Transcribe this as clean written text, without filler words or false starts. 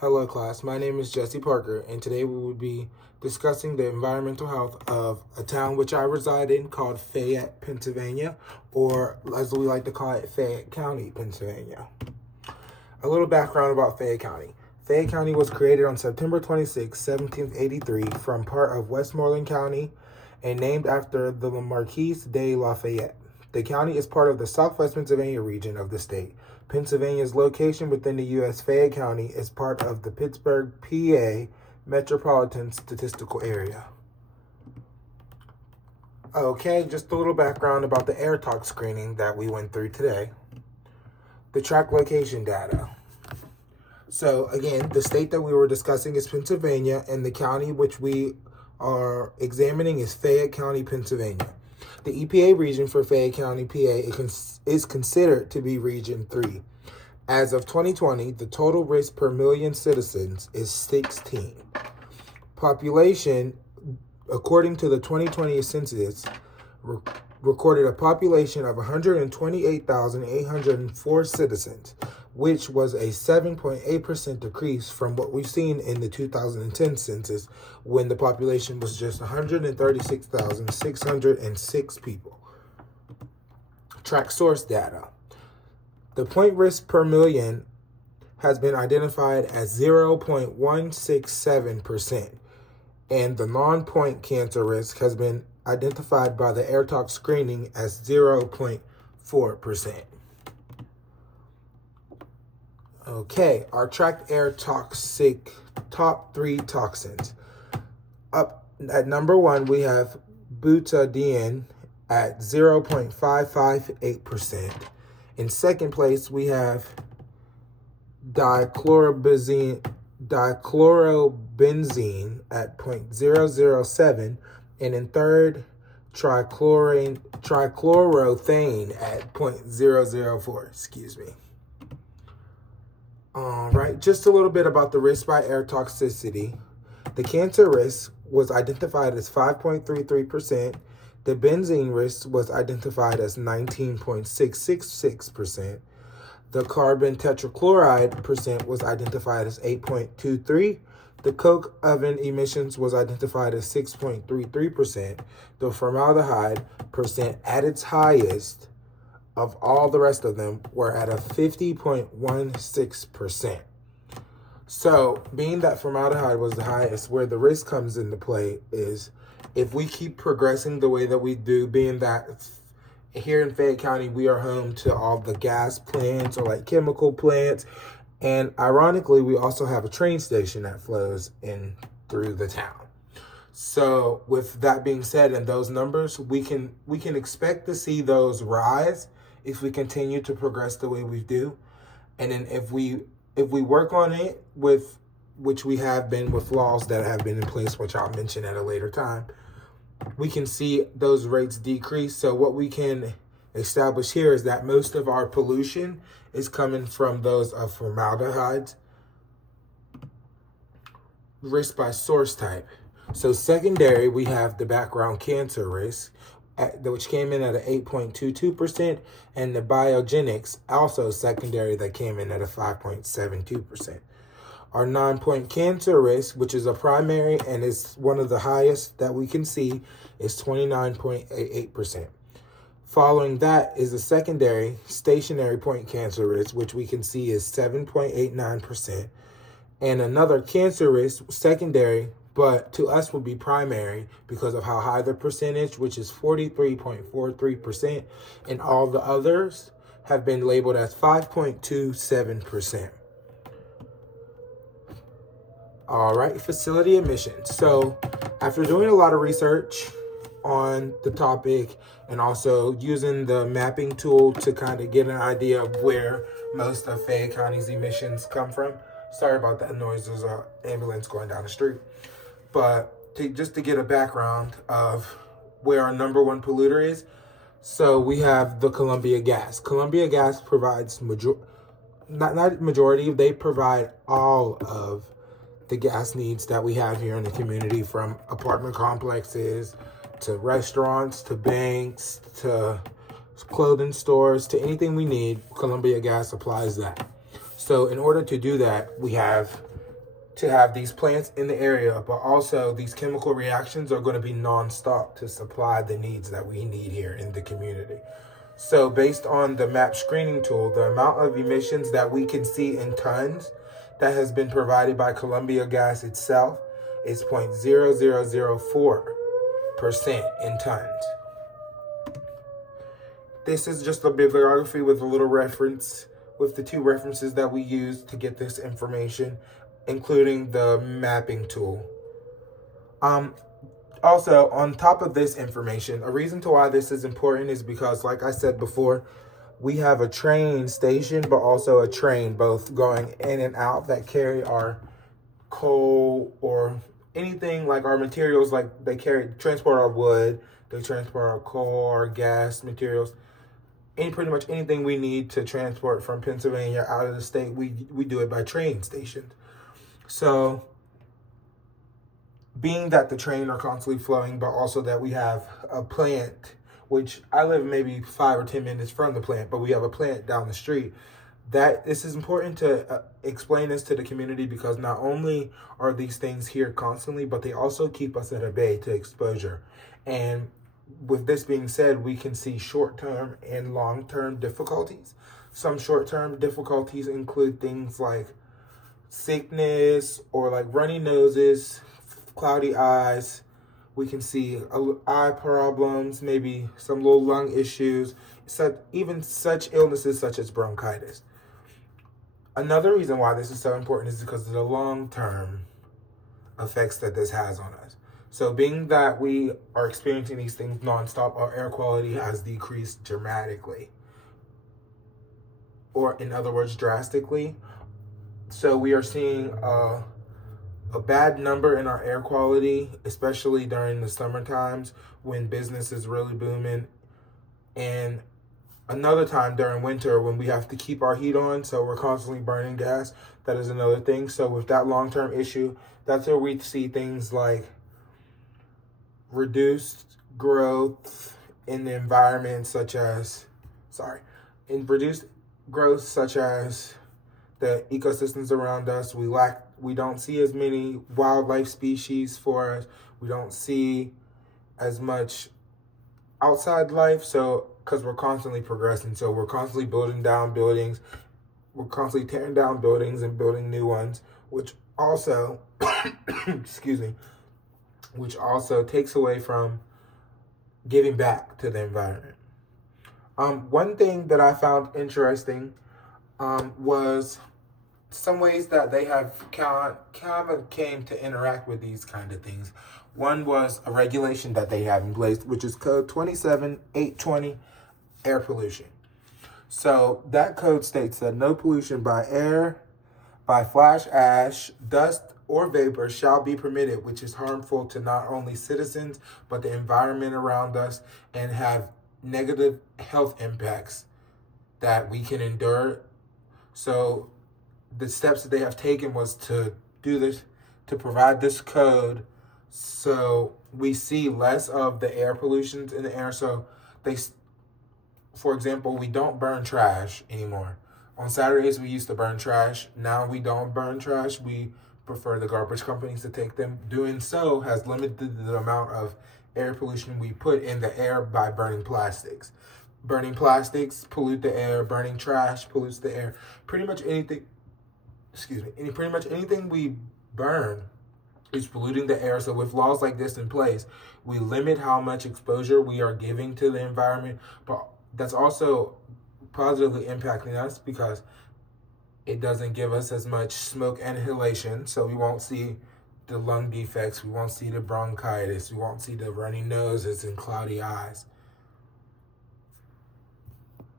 Hello class, my name is Jesse Parker, and today we will be discussing the environmental health of a town which I reside in called Fayette, Pennsylvania, or as we like to call it, Fayette County, Pennsylvania. A little background about Fayette County. Fayette County was created on September 26, 1783 from part of Westmoreland County and named after the Marquis de Lafayette. The county is part of the Southwest Pennsylvania region of the state. Pennsylvania's location within the U.S. Fayette County is part of the Pittsburgh, PA Metropolitan Statistical Area. Okay, just a little background about the air tox screening that we went through today. The track location data. So again, the state that we were discussing is Pennsylvania, and the county which we are examining is Fayette County, Pennsylvania. The EPA region for Fayette County, PA is considered to be Region 3. As of 2020, the total risk per million citizens is 16. Population, according to the 2020 census, recorded a population of 128,804 citizens, which was a 7.8% decrease from what we've seen in the 2010 census, when the population was just 136,606 people. Track source data. The point risk per million has been identified as 0.167%, and the non-point cancer risk has been identified by the air tox screening as 0.4%. Okay, our tracked air toxic top 3 toxins. Up at number 1, we have butadiene at 0.558%. In second place, we have dichlorobenzene at 0.007, and in third, trichloroethane at 0.004. Excuse me. All right, just a little bit about the risk by air toxicity. The cancer risk was identified as 5.33%. The benzene risk was identified as 19.666%. The carbon tetrachloride percent was identified as 8.23%. The coke oven emissions was identified as 6.33%. The formaldehyde percent at its highest of all the rest of them were at a 50.16%. So, being that formaldehyde was the highest, where the risk comes into play is if we keep progressing the way that we do, being that here in Fayette County, we are home to all the gas plants or like chemical plants. And ironically, we also have a train station that flows in through the town. So with that being said, and those numbers, we can expect to see those rise if we continue to progress the way we do. And then if we work on it with, which we have been with laws that have been in place, which I'll mention at a later time, we can see those rates decrease. So what we can establish here is that most of our pollution is coming from those of formaldehyde. Risk by source type. So secondary, we have the background cancer risk, which came in at an 8.22%, and the biogenics, also secondary, that came in at a 5.72%. Our non-point cancer risk, which is a primary and is one of the highest that we can see, is 29.88%. Following that is the secondary stationary point cancer risk, which we can see is 7.89%. And another cancer risk, secondary, but to us will be primary because of how high the percentage, which is 43.43%, and all the others have been labeled as 5.27%. All right, facility admissions. So after doing a lot of research on the topic and also using the mapping tool to kind of get an idea of where most of Fayette County's emissions come from. Sorry about that noise, there's an ambulance going down the street. But just to get a background of where our number 1 polluter is, so we have the Columbia Gas. Columbia Gas provides not majority, they provide all of the gas needs that we have here in the community, from apartment complexes to restaurants to banks to clothing stores to anything we need. Columbia Gas supplies that. So in order to do that, we have to have these plants in the area, but also these chemical reactions are going to be nonstop to supply the needs that we need here in the community. So based on the MAP screening tool, the amount of emissions that we can see in tons that has been provided by Columbia Gas itself is 0.0004% in tons. This is just a bibliography with a little reference, with the 2 references that we use to get this information, including the mapping tool. Also, on top of this information, a reason to why this is important is because, like I said before, we have a train station, but also a train, both going in and out, that carry our coal or anything like our materials, like they transport our wood, they transport our coal, our gas materials, pretty much anything we need to transport from Pennsylvania out of the state, we do it by train stations. So being that the train are constantly flowing, but also that we have a plant, which I live maybe 5 or 10 minutes from the plant, but we have a plant down the street, that this is important to explain this to the community, because not only are these things here constantly, but they also keep us at a bay to exposure. And with this being said, we can see short-term and long-term difficulties. Some short-term difficulties include things like sickness or like runny noses, cloudy eyes. We can see eye problems, maybe some little lung issues, even such illnesses such as bronchitis. Another reason why this is so important is because of the long-term effects that this has on us. So being that we are experiencing these things nonstop, our air quality has decreased dramatically. Or in other words, drastically. So we are seeing a bad number in our air quality, especially during the summer times when business is really booming. And another time during winter when we have to keep our heat on, so we're constantly burning gas. That is another thing. So with that long-term issue, that's where we see things like reduced growth in the environment, reduced growth such as the ecosystems around us. We don't see as many wildlife species for us. We don't see as much outside life, so because we're constantly progressing, so we're constantly building down buildings, we're constantly tearing down buildings and building new ones, which also which also takes away from giving back to the environment. One thing that I found interesting was some ways that they have kind of came to interact with these kind of things. One was a regulation that they have in place, which is code 27820, air pollution. So that code states that no pollution by air, by flash ash, dust, or vapor shall be permitted, which is harmful to not only citizens, but the environment around us, and have negative health impacts that we can endure. So the steps that they have taken was to do this, to provide this code, so we see less of the air pollutions in the air. So for example, we don't burn trash anymore. On Saturdays, we used to burn trash. Now we don't burn trash. We prefer the garbage companies to take them. Doing so has limited the amount of air pollution we put in the air by burning plastics. Burning plastics pollute the air. Burning trash pollutes the air. Pretty much anything we burn is polluting the air. So with laws like this in place, we limit how much exposure we are giving to the environment, but that's also positively impacting us because it doesn't give us as much smoke inhalation, so we won't see the lung defects, we won't see the bronchitis, we won't see the runny noses and cloudy eyes.